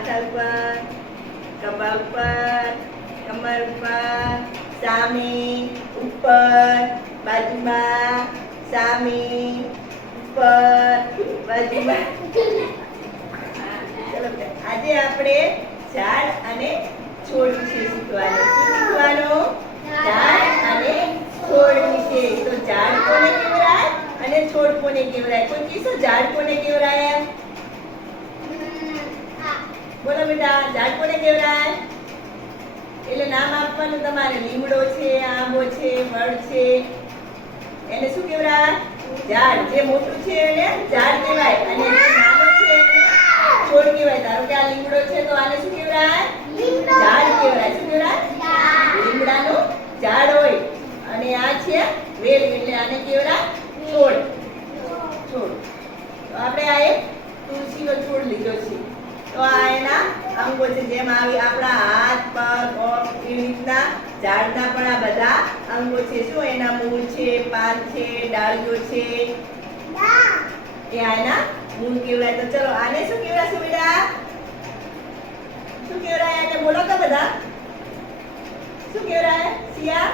માથા ઉપર, ખભા ઉપર, કમર ઉપર, સામે, ઉપર, બાજુમાં, સામે, ઉપર, બાજુમાં. ચલો આજે આપણે ઝાડ અને છોડ વિશે શીખવાનું. શું શીખવાનું? ઝાડ અને છોડ વિશે. તો ઝાડ કોને કહેવાય અને છોડ કોને કહેવાય? કોઈ કીધું ઝાડ કોને કહેવાય? બોલો બેટા, ઝાડ કોને કહેવાય? એટલે નામ આપવાનું તમારે. લીમડો છે, આંબો છે, વડ છે, એને શું કહેવાય? ઝાડ. જે મોટું છે એને ઝાડ કહેવાય અને જે નાનું છે એને છોડ કહેવાય. ધારો કે આ લીમડો છે તો આને શું કહેવાય? ઝાડ કહેવાય. શું કહેવાય? લીમડાનું ઝાડ હોય. અને આ છે વેલ એટલે આને કહેવાય છોડ. છોડ. તો આપણે આ એક તુલસીનો છોડ લીધો છે. તો આ એના અંગો છે. જેમ આવી આપણા હાથ, પગ, પગ એ રીતના ઝાડના પણ આ બધા અંગો છે. શું એના મૂળ છે, પાન છે, ડાળીઓ છે, એ આના મૂળ કહેવાય. તો ચલો આને શું કહેવાય છે બેટા? શું કહેવાય આને? બોલો તો બધા. શું કહેવાય? સિયા?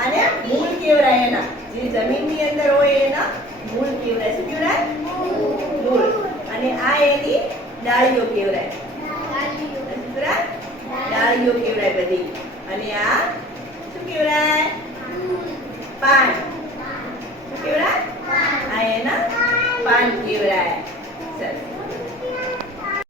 આને મૂળ કહેવાય. એના જે જમીનની અંદર હોય એના મૂળ કહેવાય. શું કહેવાય? મૂળ. અને આ એની ડાળીઓ કહેવાય. ડાળીઓ કહેવાય બધી. અને આ શું કહેવાય? પાન. શું કહેવાય? આ એના પાન કહેવાય.